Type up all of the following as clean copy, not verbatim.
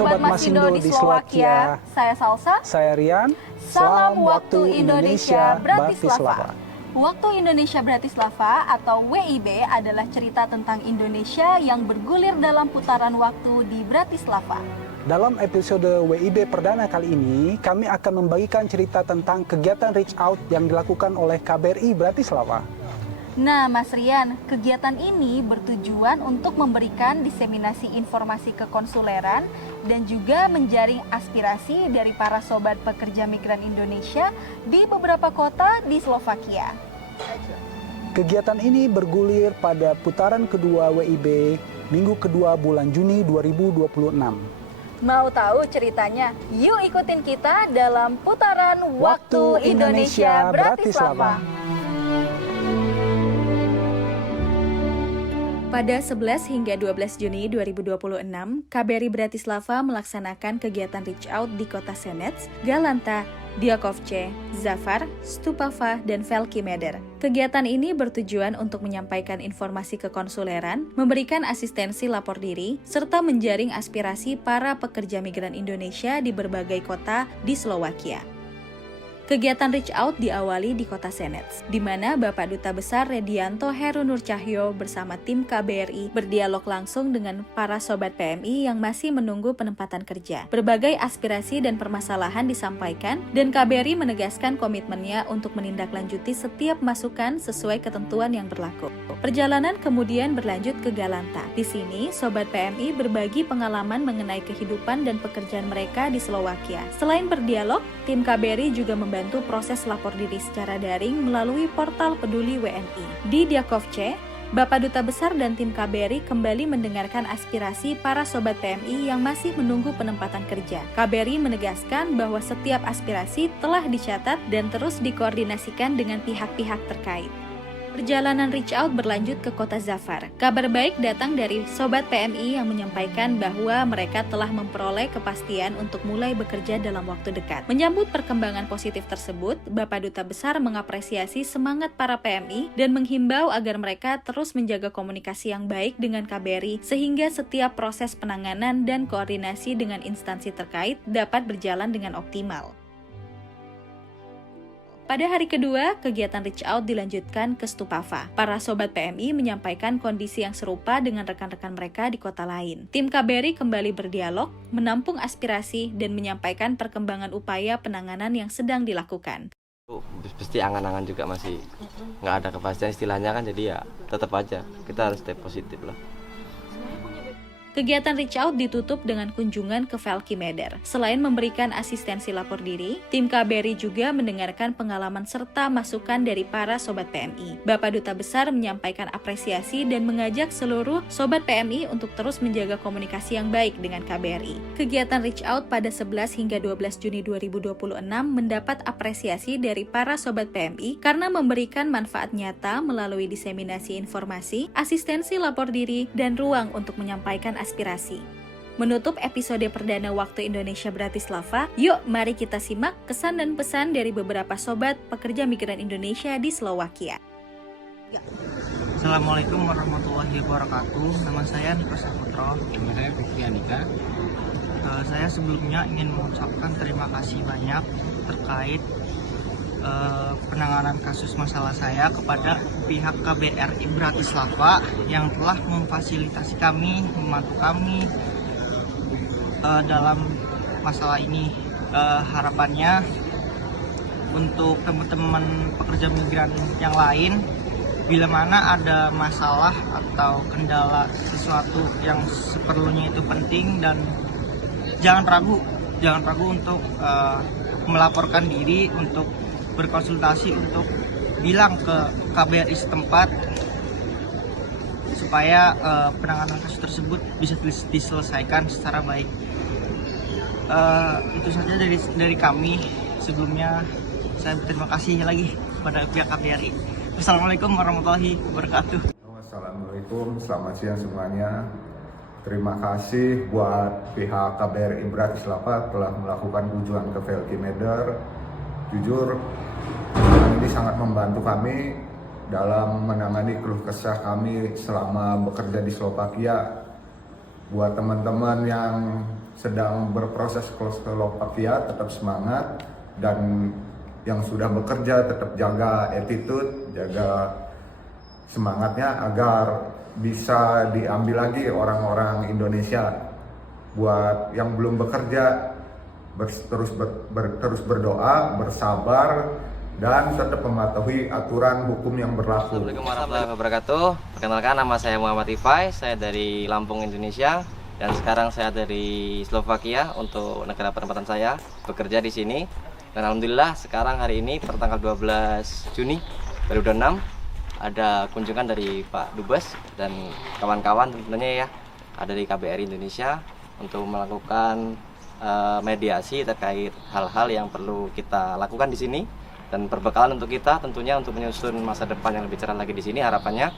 Sobat Masindo di Slovakia. Saya Salsa. Saya Rian. Salam Waktu Indonesia Bratislava. Waktu Indonesia Bratislava atau WIB adalah cerita tentang Indonesia yang bergulir dalam putaran waktu di Bratislava. Dalam episode WIB perdana kali ini, kami akan membagikan cerita tentang kegiatan reach out yang dilakukan oleh KBRI Bratislava. Nah, Mas Rian, kegiatan ini bertujuan untuk memberikan diseminasi informasi kekonsuleran dan juga menjaring aspirasi dari para sobat pekerja migran Indonesia di beberapa kota di Slovakia. Kegiatan ini bergulir pada putaran kedua WIB minggu kedua bulan Juni 2026. Mau tahu ceritanya? Yuk ikutin kita dalam putaran Waktu Indonesia Bratislava. Pada 11 hingga 12 Juni 2026, KBRI Bratislava melaksanakan kegiatan reach out di kota Senec, Galanta, Diakovce, Zafar, Stupava, dan Veliki Meder. Kegiatan ini bertujuan untuk menyampaikan informasi kekonsuleran, memberikan asistensi lapor diri, serta menjaring aspirasi para pekerja migran Indonesia di berbagai kota di Slovakia. Kegiatan reach out diawali di kota Senec, di mana Bapak Duta Besar Redianto Heru Nur Cahyo bersama tim KBRI berdialog langsung dengan para sobat PMI yang masih menunggu penempatan kerja. Berbagai aspirasi dan permasalahan disampaikan, dan KBRI menegaskan komitmennya untuk menindaklanjuti setiap masukan sesuai ketentuan yang berlaku. Perjalanan kemudian berlanjut ke Galanta. Di sini, sobat PMI berbagi pengalaman mengenai kehidupan dan pekerjaan mereka di Slovakia. Selain berdialog, tim KBRI juga membantu proses lapor diri secara daring melalui portal Peduli WNI. Di Diakovce, Bapak Duta Besar dan tim KBRI kembali mendengarkan aspirasi para sobat PMI yang masih menunggu penempatan kerja. KBRI menegaskan bahwa setiap aspirasi telah dicatat dan terus dikoordinasikan dengan pihak-pihak terkait. Perjalanan reach out berlanjut ke kota Zafar. Kabar baik datang dari sobat PMI yang menyampaikan bahwa mereka telah memperoleh kepastian untuk mulai bekerja dalam waktu dekat. Menyambut perkembangan positif tersebut, Bapak Duta Besar mengapresiasi semangat para PMI dan menghimbau agar mereka terus menjaga komunikasi yang baik dengan KBRI sehingga setiap proses penanganan dan koordinasi dengan instansi terkait dapat berjalan dengan optimal. Pada hari kedua, kegiatan reach out dilanjutkan ke Stupava. Para sobat PMI menyampaikan kondisi yang serupa dengan rekan-rekan mereka di kota lain. Tim KBRI kembali berdialog, menampung aspirasi, dan menyampaikan perkembangan upaya penanganan yang sedang dilakukan. Pasti angan-angan juga masih nggak ada kepastian istilahnya kan, jadi ya tetap aja kita harus stay positif lah. Kegiatan reach out ditutup dengan kunjungan ke Veliki Meder. Selain memberikan asistensi lapor diri, tim KBRI juga mendengarkan pengalaman serta masukan dari para sobat PMI. Bapak Duta Besar menyampaikan apresiasi dan mengajak seluruh sobat PMI untuk terus menjaga komunikasi yang baik dengan KBRI. Kegiatan reach out pada 11 hingga 12 Juni 2026 mendapat apresiasi dari para sobat PMI karena memberikan manfaat nyata melalui diseminasi informasi, asistensi lapor diri, dan ruang untuk menyampaikan aspirasi. Menutup episode perdana Waktu Indonesia Bratislava, yuk mari kita simak kesan dan pesan dari beberapa sobat pekerja migran Indonesia di Slovakia. Assalamualaikum warahmatullahi wabarakatuh. Nama saya Niko Saputro. Nama saya Fikri Andika. Saya sebelumnya ingin mengucapkan terima kasih banyak terkait penanganan kasus masalah saya kepada pihak KBRI Bratislava yang telah memfasilitasi kami, membantu kami dalam masalah ini. Harapannya untuk teman-teman pekerja migran yang lain, bila mana ada masalah atau kendala sesuatu yang seperlunya itu penting, dan jangan ragu untuk melaporkan diri, untuk berkonsultasi, untuk bilang ke KBRI setempat supaya penanganan kasus tersebut bisa diselesaikan secara baik. Itu saja dari kami. Sebelumnya saya berterima kasih lagi kepada pihak KBRI. Assalamualaikum warahmatullahi wabarakatuh. Assalamualaikum, selamat siang semuanya. Terima kasih buat pihak KBRI Bratislava telah melakukan kunjungan ke Veliki Meder. Jujur, ini sangat membantu kami dalam menangani keluh kesah kami selama bekerja di Slovakia. Buat teman-teman yang sedang berproses ke Slovakia, tetap semangat, dan yang sudah bekerja tetap jaga attitude, jaga semangatnya agar bisa diambil lagi orang-orang Indonesia. Buat yang belum bekerja, terus berdoa, bersabar, dan tetap mematuhi aturan hukum yang berlaku. Assalamualaikum warahmatullahi wabarakatuh. Perkenalkan, nama saya Muhammad Ifai, saya dari Lampung, Indonesia, dan sekarang saya dari Slovakia untuk negara penempatan saya bekerja di sini. Dan alhamdulillah sekarang hari ini pertanggal 12 Juni 2026 ada kunjungan dari Pak Dubes dan kawan-kawan tentunya ya, ada dari KBRI Indonesia untuk melakukan mediasi terkait hal-hal yang perlu kita lakukan di sini, dan perbekalan untuk kita tentunya untuk menyusun masa depan yang lebih cerah lagi di sini harapannya.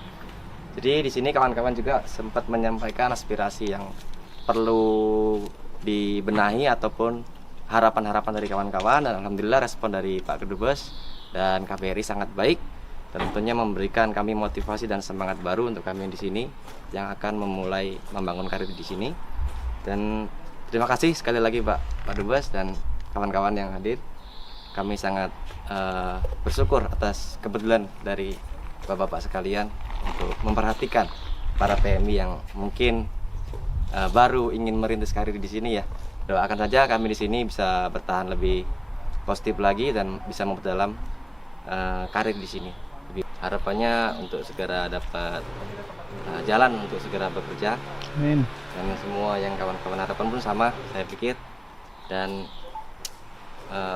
Jadi di sini kawan-kawan juga sempat menyampaikan aspirasi yang perlu dibenahi ataupun harapan-harapan dari kawan-kawan, dan alhamdulillah respon dari Pak Kedubes dan KBRI sangat baik, dan tentunya memberikan kami motivasi dan semangat baru untuk kami di sini yang akan memulai membangun karir di sini. Dan terima kasih sekali lagi Pak Dubes dan kawan-kawan yang hadir. Kami sangat bersyukur atas kepedulian dari Bapak-bapak sekalian untuk memperhatikan para PMI yang mungkin baru ingin merintis karir di sini ya. Doakan saja kami di sini bisa bertahan lebih positif lagi dan bisa memperdalam karir di sini. Harapannya untuk segera dapat jalan untuk segera bekerja. Amin. Dan semua yang kawan-kawan harapan pun sama, saya pikir. Dan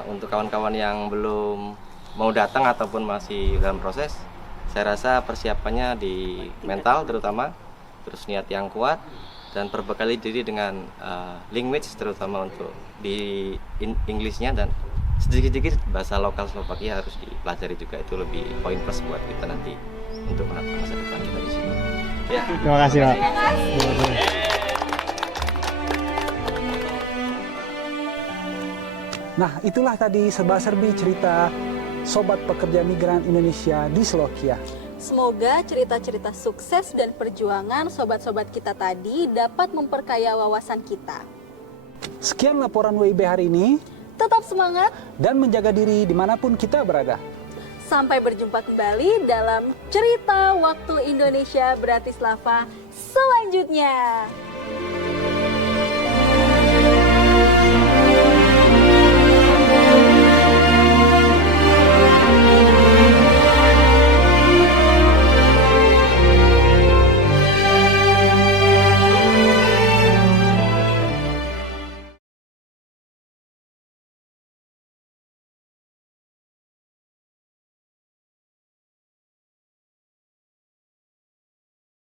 untuk kawan-kawan yang belum mau datang ataupun masih dalam proses, saya rasa persiapannya di mental terutama, terus niat yang kuat, dan perbekali diri dengan language terutama untuk di Inggrisnya, dan sedikit-sedikit bahasa lokal Slovakia harus dipelajari juga. Itu lebih poin plus buat kita nanti untuk menatap masa depan kita di sini. Ya, Terima kasih, Pak. Nah, itulah tadi serba-serbi cerita Sobat Pekerja Migran Indonesia di Slovakia. Semoga cerita-cerita sukses dan perjuangan sobat-sobat kita tadi dapat memperkaya wawasan kita. Sekian laporan WIB hari ini, Tetap semangat, dan menjaga diri dimanapun kita berada. sampai berjumpa kembali dalam Cerita Waktu Indonesia Bratislava selanjutnya.